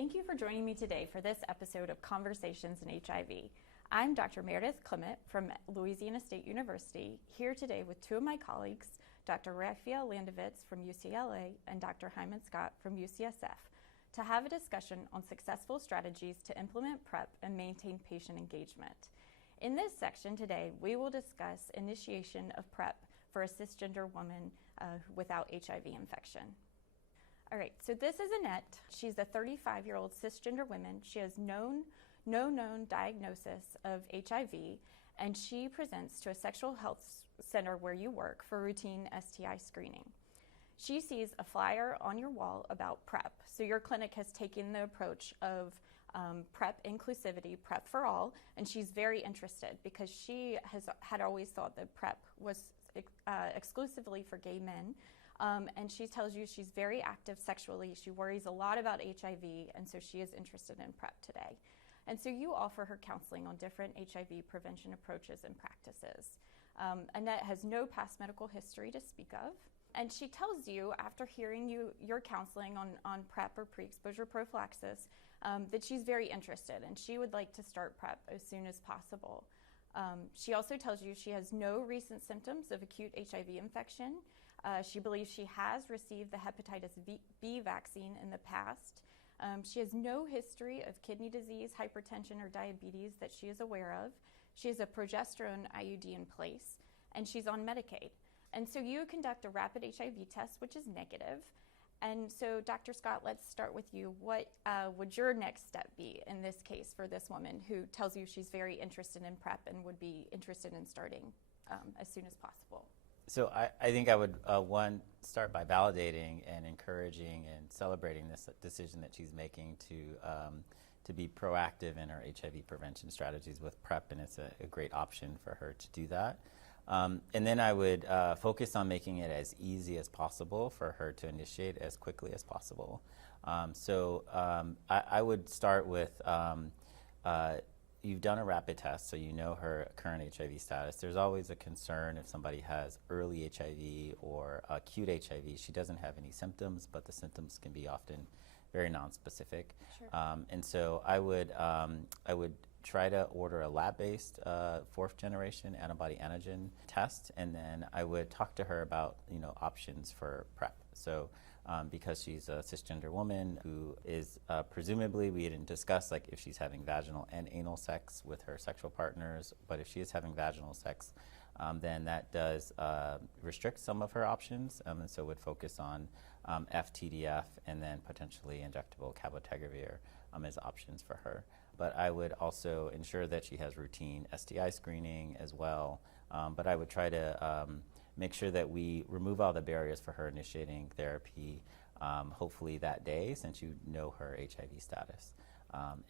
Thank you for joining me today for this episode of Conversations in HIV. I'm Dr. Meredith Clement from Louisiana State University, here today with two of my colleagues, Dr. Raphael Landovitz from UCLA and Dr. Hyman Scott from UCSF, to have a discussion on successful strategies to implement PrEP and maintain patient engagement. In this section today, we will discuss initiation of PrEP for a cisgender woman without HIV infection. All right, so this is Annette. She's a 35-year-old cisgender woman. She has no known diagnosis of HIV, and she presents to a sexual health center where you work for routine STI screening. She sees a flyer on your wall about PrEP. So your clinic has taken the approach of PrEP inclusivity, PrEP for all, and she's very interested because she had always thought that PrEP was exclusively for gay men. And she tells you she's very active sexually. She worries a lot about HIV, and so she is interested in PrEP today. And so you offer her counseling on different HIV prevention approaches and practices. Annette has no past medical history to speak of. And she tells you, after hearing your counseling on PrEP or pre-exposure prophylaxis, that she's very interested and she would like to start PrEP as soon as possible. She also tells you she has no recent symptoms of acute HIV infection. She believes she has received the hepatitis B vaccine in the past. She has no history of kidney disease, hypertension, or diabetes that she is aware of. She has a progesterone IUD in place, and she's on Medicaid. And so you conduct a rapid HIV test, which is negative. And so, Dr. Scott, let's start with you. What would your next step be in this case for this woman who tells you she's very interested in PrEP and would be interested in starting as soon as possible? So I think I would, start by validating and encouraging and celebrating this decision that she's making to be proactive in her HIV prevention strategies with PrEP, and it's a great option for her to do that. And then I would focus on making it as easy as possible for her to initiate as quickly as possible. I would start with you've done a rapid test, so you know her current HIV status. There's always a concern if somebody has early HIV or acute HIV. She doesn't have any symptoms, but the symptoms can be often very nonspecific. Sure. And so I would try to order a lab-based fourth generation antibody antigen test, and then I would talk to her about options for PrEP. So because she's a cisgender woman who is presumably, we didn't discuss like if she's having vaginal and anal sex with her sexual partners, but if she is having vaginal sex, then that does restrict some of her options, and so would focus on FTDF and then potentially injectable cabotegravir as options for her. But I would also ensure that she has routine STI screening as well. But I would try to make sure that we remove all the barriers for her initiating therapy, hopefully that day, since you know her HIV status,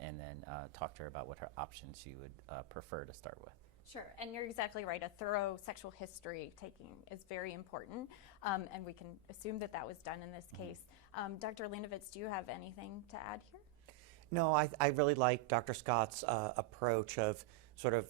and then talk to her about what her options she would prefer to start with. Sure, and you're exactly right. A thorough sexual history taking is very important, and we can assume that that was done in this case. Dr. Landovitz, do you have anything to add here? No, I really like Dr. Scott's approach of sort of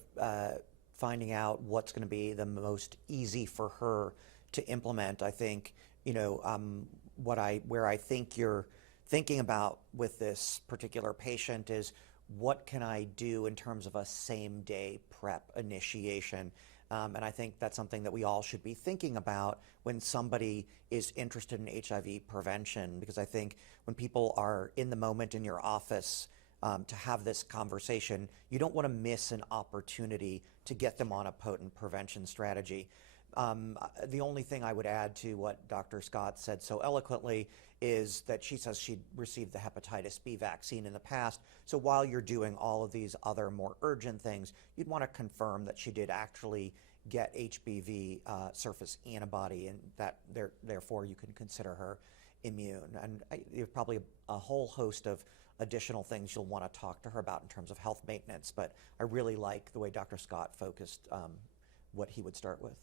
finding out what's going to be the most easy for her to implement. I think, where I think you're thinking about with this particular patient is, what can I do in terms of a same-day PrEP initiation? And I think that's something that we all should be thinking about when somebody is interested in HIV prevention, because I think when people are in the moment in your office to have this conversation, you don't want to miss an opportunity to get them on a potent prevention strategy. The only thing I would add to what Dr. Scott said so eloquently is that she says she'd received the hepatitis B vaccine in the past. So while you're doing all of these other more urgent things, you'd want to confirm that she did actually get HBV surface antibody, and that therefore you can consider her immune. And there's probably a whole host of additional things you'll want to talk to her about in terms of health maintenance, but I really like the way Dr. Scott focused what he would start with.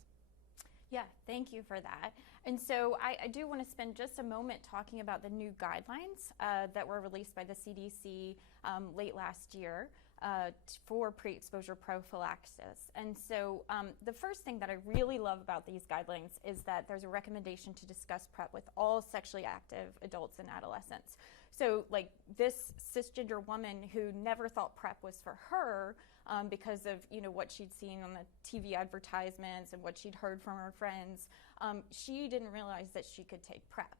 Yeah, thank you for that. And so I do want to spend just a moment talking about the new guidelines that were released by the CDC late last year for pre-exposure prophylaxis. And so the first thing that I really love about these guidelines is that there's a recommendation to discuss PrEP with all sexually active adults and adolescents. So like this cisgender woman who never thought PrEP was for her because of what she'd seen on the TV advertisements and what she'd heard from her friends, she didn't realize that she could take PrEP.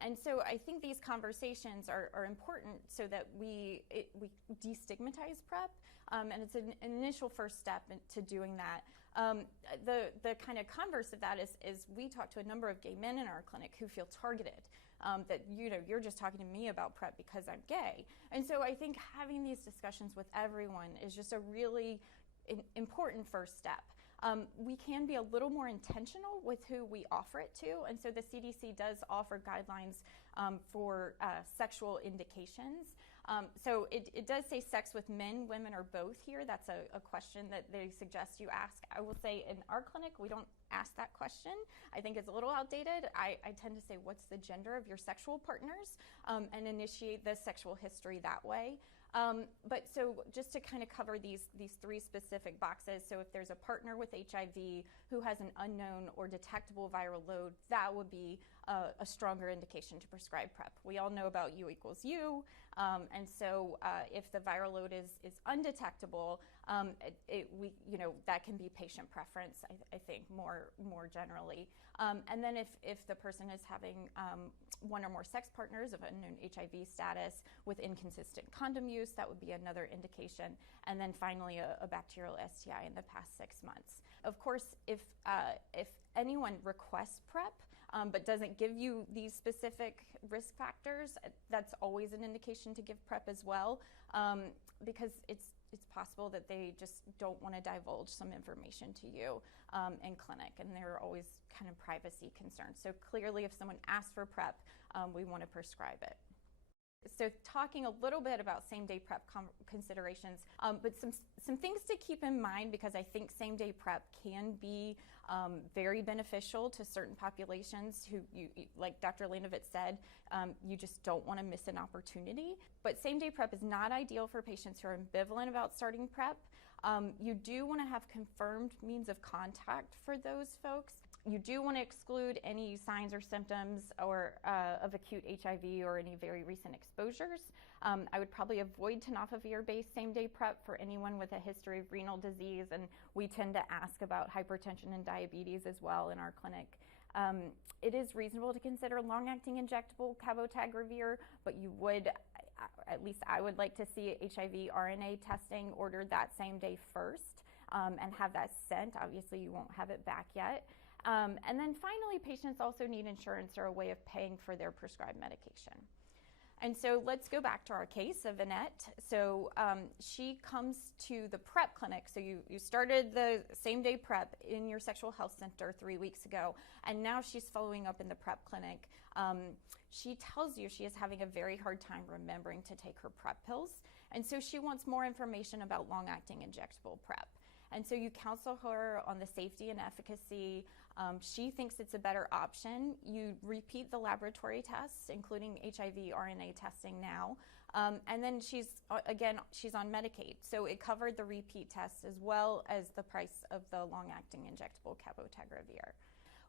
And so I think these conversations are important so that we destigmatize PrEP, and it's an initial first step to doing that. The kind of converse of that is we talk to a number of gay men in our clinic who feel targeted. That you're just talking to me about PrEP because I'm gay. And so I think having these discussions with everyone is just a really important first step. We can be a little more intentional with who we offer it to, and so the CDC does offer guidelines for sexual indications. So it does say sex with men, women, or both here. That's a question that they suggest you ask. I will say in our clinic, we don't ask that question. I think it's a little outdated. I tend to say, what's the gender of your sexual partners, and initiate the sexual history that way. But so just to kind of cover these three specific boxes, so if there's a partner with HIV who has an unknown or detectable viral load, that would be a stronger indication to prescribe PrEP. We all know about U equals U, and so if the viral load is undetectable, that can be patient preference, I think, more generally. And then if the person is having one or more sex partners of unknown HIV status with inconsistent condom use, that would be another indication. And then finally, a bacterial STI in the past 6 months. Of course, if anyone requests PrEP but doesn't give you these specific risk factors, that's always an indication to give PrEP as well, because it's possible that they just don't want to divulge some information to you in clinic, and there are always kind of privacy concerns. So clearly, if someone asks for PrEP, we want to prescribe it. So talking a little bit about same-day PrEP considerations, but some things to keep in mind, because I think same-day PrEP can be very beneficial to certain populations who, like Dr. Landovitz said, you just don't want to miss an opportunity. But same-day PrEP is not ideal for patients who are ambivalent about starting PrEP. You do want to have confirmed means of contact for those folks. You do want to exclude any signs or symptoms or of acute HIV or any very recent exposures. I would probably avoid tenofovir-based same-day PrEP for anyone with a history of renal disease, and we tend to ask about hypertension and diabetes as well in our clinic. It is reasonable to consider long-acting injectable cabotegravir, but you would, at least I would like to see HIV RNA testing ordered that same day first and have that sent. Obviously, you won't have it back yet. And then finally, patients also need insurance or a way of paying for their prescribed medication. And so let's go back to our case of Annette. So she comes to the PrEP clinic. So you started the same-day PrEP in your sexual health center 3 weeks ago, and now she's following up in the PrEP clinic. She tells you she is having a very hard time remembering to take her PrEP pills, and so she wants more information about long-acting injectable PrEP. And so you counsel her on the safety and efficacy. She thinks it's a better option. You repeat the laboratory tests, including HIV RNA testing now. And then she's on Medicaid. So it covered the repeat tests as well as the price of the long-acting injectable cabotegravir.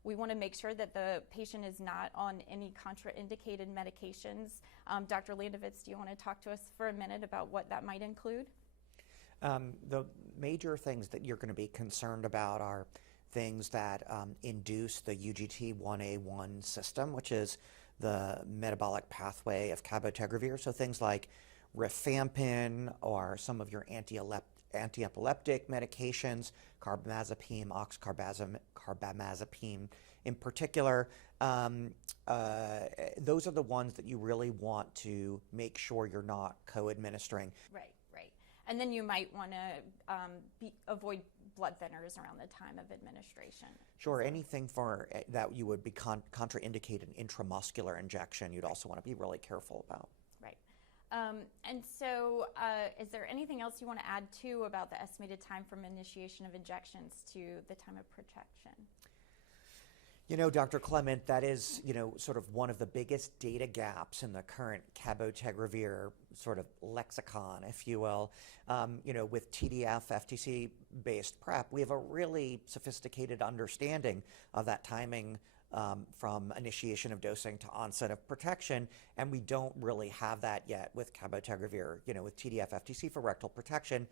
We want to make sure that the patient is not on any contraindicated medications. Dr. Landovitz, do you want to talk to us for a minute about what that might include? The major things that you're going to be concerned about are things that induce the UGT1A1 system, which is the metabolic pathway of cabotegravir. So things like rifampin or some of your anti-epileptic medications, carbamazepine, oxcarbazepine in particular. Those are the ones that you really want to make sure you're not co-administering. Right. And then you might want to avoid blood thinners around the time of administration. Sure, anything for that you would be contraindicated intramuscular injection, you'd also want to be really careful about. Right. And so is there anything else you want to add too about the estimated time from initiation of injections to the time of protection? You know, Dr. Clement, that is, sort of one of the biggest data gaps in the current cabotegravir sort of lexicon, if you will. With TDF, FTC-based PrEP, we have a really sophisticated understanding of that timing from initiation of dosing to onset of protection, and we don't really have that yet with cabotegravir. With TDF, FTC for rectal protection,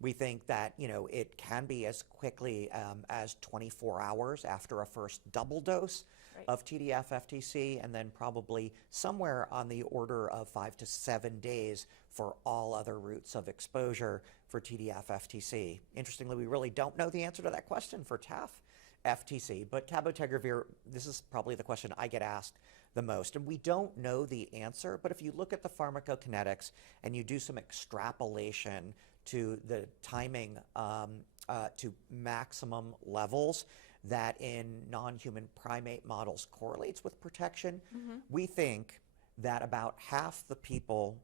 we think that, it can be as quickly as 24 hours after a first double dose of TDF FTC, and then probably somewhere on the order of 5 to 7 days for all other routes of exposure for TDF FTC. Interestingly, we really don't know the answer to that question for TAF FTC, but cabotegravir, this is probably the question I get asked the most. And we don't know the answer, but if you look at the pharmacokinetics and you do some extrapolation to the timing to maximum levels that in non-human primate models correlates with protection, we think that about half the people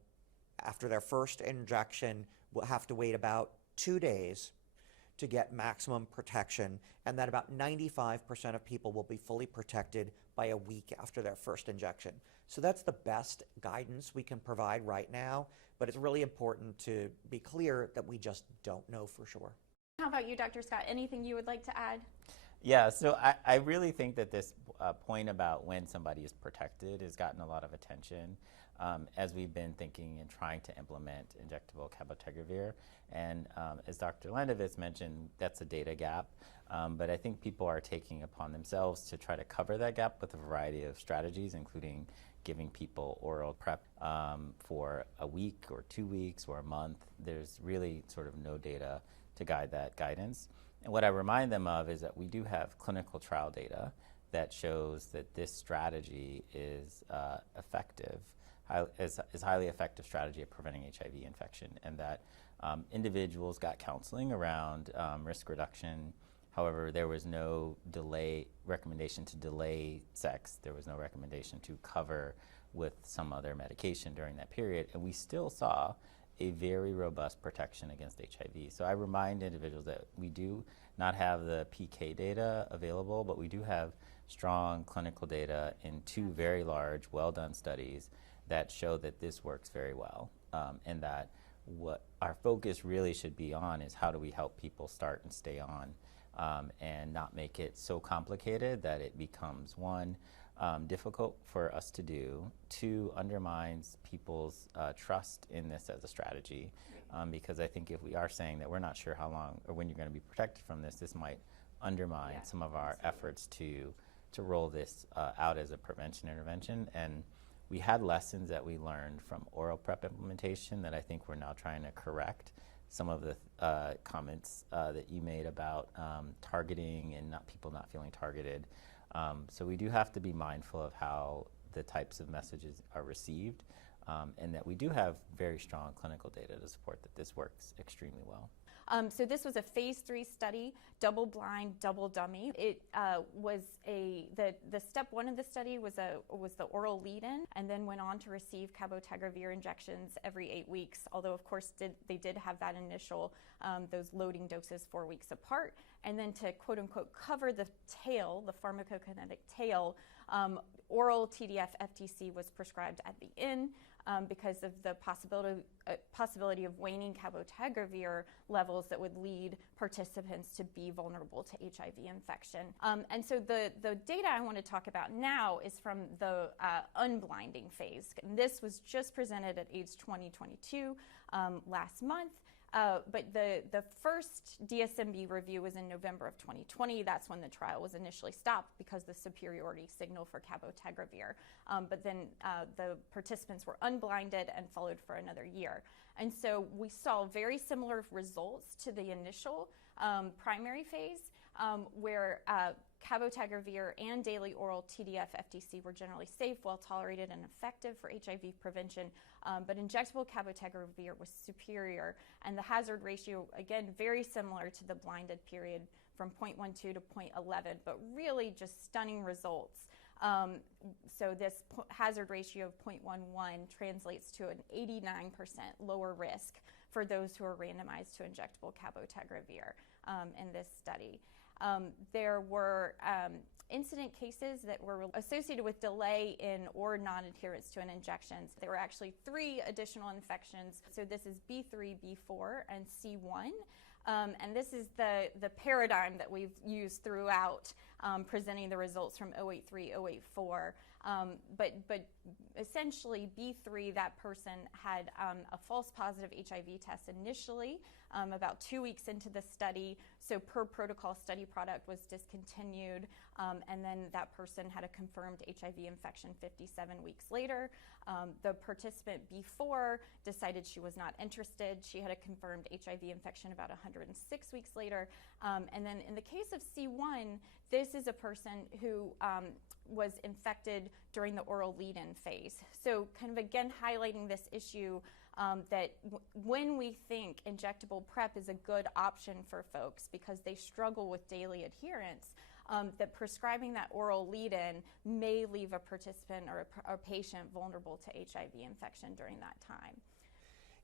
after their first injection will have to wait about 2 days to get maximum protection, and that about 95% of people will be fully protected by a week after their first injection. So that's the best guidance we can provide right now, but it's really important to be clear that we just don't know for sure. How about you, Dr. Scott? Anything you would like to add? Yeah, so I really think that this point about when somebody is protected has gotten a lot of attention as we've been thinking and trying to implement injectable cabotegravir. And as Dr. Landovitz mentioned, that's a data gap. But I think people are taking upon themselves to try to cover that gap with a variety of strategies, including giving people oral PrEP for a week or 2 weeks or a month. There's really sort of no data to guide that guidance. And what I remind them of is that we do have clinical trial data that shows that this strategy is effective, is highly effective strategy at preventing HIV infection, and that individuals got counseling around risk reduction. However, there was no recommendation to delay sex. There was no recommendation to cover with some other medication during that period, and we still saw a very robust protection against HIV. So I remind individuals that we do not have the PK data available, but we do have strong clinical data in 2 very large, well-done studies that show that this works very well, and that what our focus really should be on is how do we help people start and stay on, and not make it so complicated that it becomes, 1, difficult for us to do, 2, undermines people's trust in this as a strategy, because I think if we are saying that we're not sure how long or when you're going to be protected from this, this might undermine some of our efforts to roll this out as a prevention intervention. And we had lessons that we learned from oral PrEP implementation that I think we're now trying to correct. Some of the comments that you made about targeting and people not feeling targeted. So we do have to be mindful of how the types of messages are received, and that we do have very strong clinical data to support that this works extremely well. So this was a phase 3 study, double-blind, double-dummy. It was the step 1 of the study was the oral lead-in, and then went on to receive cabotegravir injections every 8 weeks. Although of course they did have that initial those loading doses 4 weeks apart, and then to quote-unquote cover the tail, the pharmacokinetic tail, oral TDF FTC was prescribed at the end. Because of the possibility of waning cabotegravir levels that would lead participants to be vulnerable to HIV infection. And so the data I want to talk about now is from the unblinding phase. And this was just presented at AIDS 2022 last month. But the first DSMB review was in November of 2020. That's when the trial was initially stopped because the superiority signal for cabotegravir. But then the participants were unblinded and followed for another year. And so we saw very similar results to the initial primary phase, where cabotegravir and daily oral TDF FTC were generally safe, well tolerated, and effective for HIV prevention, but injectable cabotegravir was superior, and the hazard ratio, again, very similar to the blinded period from 0.12 to 0.11, but really just stunning results. So this hazard ratio of 0.11 translates to an 89% lower risk for those who are randomized to injectable cabotegravir in this study. there were incident cases that were associated with delay in or non-adherence to an injection. There were actually 3 additional infections. So this is B3, B4, and C1. And this is the paradigm that we've used throughout presenting the results from 083, 084. But essentially, B3, that person had a false positive HIV test initially, about 2 weeks into the study. So per protocol, study product was discontinued, and then that person had a confirmed HIV infection 57 weeks later. The participant B4 decided she was not interested. She had a confirmed HIV infection about 106 weeks later. And then in the case of C1, this is a person who was infected during the oral lead-in phase. So kind of again highlighting this issue that when we think injectable PrEP is a good option for folks because they struggle with daily adherence, that prescribing that oral lead-in may leave a participant or a patient vulnerable to HIV infection during that time.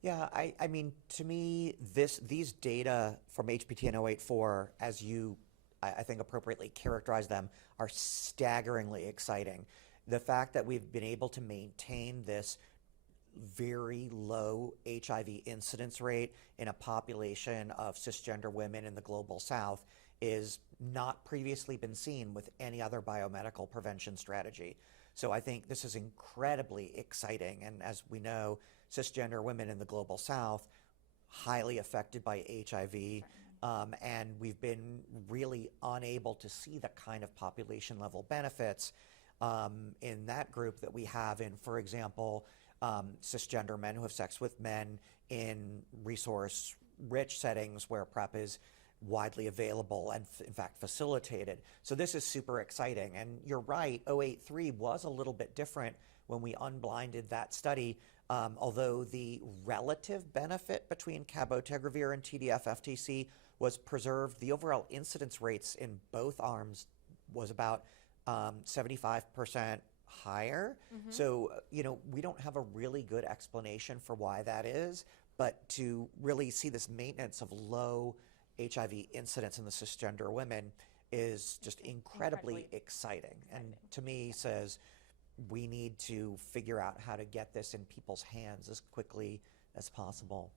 Yeah, I mean, to me, these data from HPTN 084, as you, I think, appropriately characterize them, are staggeringly exciting. The fact that we've been able to maintain this very low HIV incidence rate in a population of cisgender women in the global south is not previously been seen with any other biomedical prevention strategy. So I think this is incredibly exciting. And as we know, cisgender women in the global south, highly affected by HIV, and we've been really unable to see the kind of population level benefits in that group that we have in, for example, cisgender men who have sex with men in resource-rich settings where PrEP is widely available and in fact facilitated. So this is super exciting. And you're right, 083 was a little bit different when we unblinded that study. Although the relative benefit between cabotegravir and TDF-FTC was preserved, the overall incidence rates in both arms was about 75% higher. Mm-hmm. So, we don't have a really good explanation for why that is, but to really see this maintenance of low HIV incidence in the cisgender women is just incredibly exciting. And to me says we need to figure out how to get this in people's hands as quickly as possible.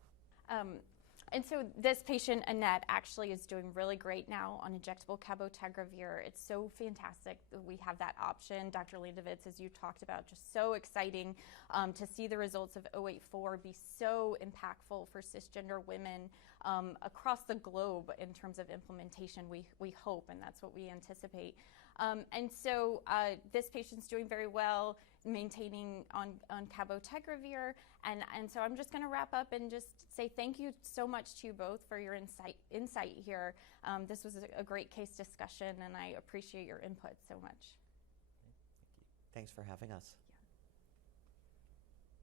And so this patient, Annette, actually is doing really great now on injectable cabotegravir. It's so fantastic that we have that option. Dr. Landovitz, as you talked about, just so exciting to see the results of 084 be so impactful for cisgender women across the globe in terms of implementation, we hope, and that's what we anticipate. And so this patient's doing very well, maintaining on cabotegravir, and so I'm just going to wrap up and just say thank you so much to you both for your insight here. This was a great case discussion, and I appreciate your input so much. Thanks for having us.